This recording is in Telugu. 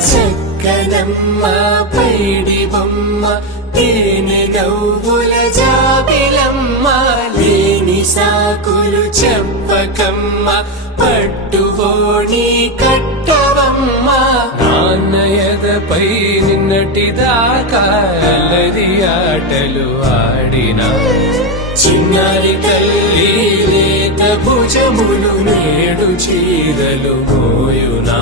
చక్కనమ్మ పైడి బొమ్మ తేనె నవ్వుల జాబిలమ్మ లేని సాకులు చెప్పకమ్మ పట్టువోణి కట్టవమ్మ నాన్నయదపై నిన్నటిదాకా అల్లరి ఆటలు ఆడినా చిన్నారి తల్లి లేత భుజములు నేడు చీరలు మోయునా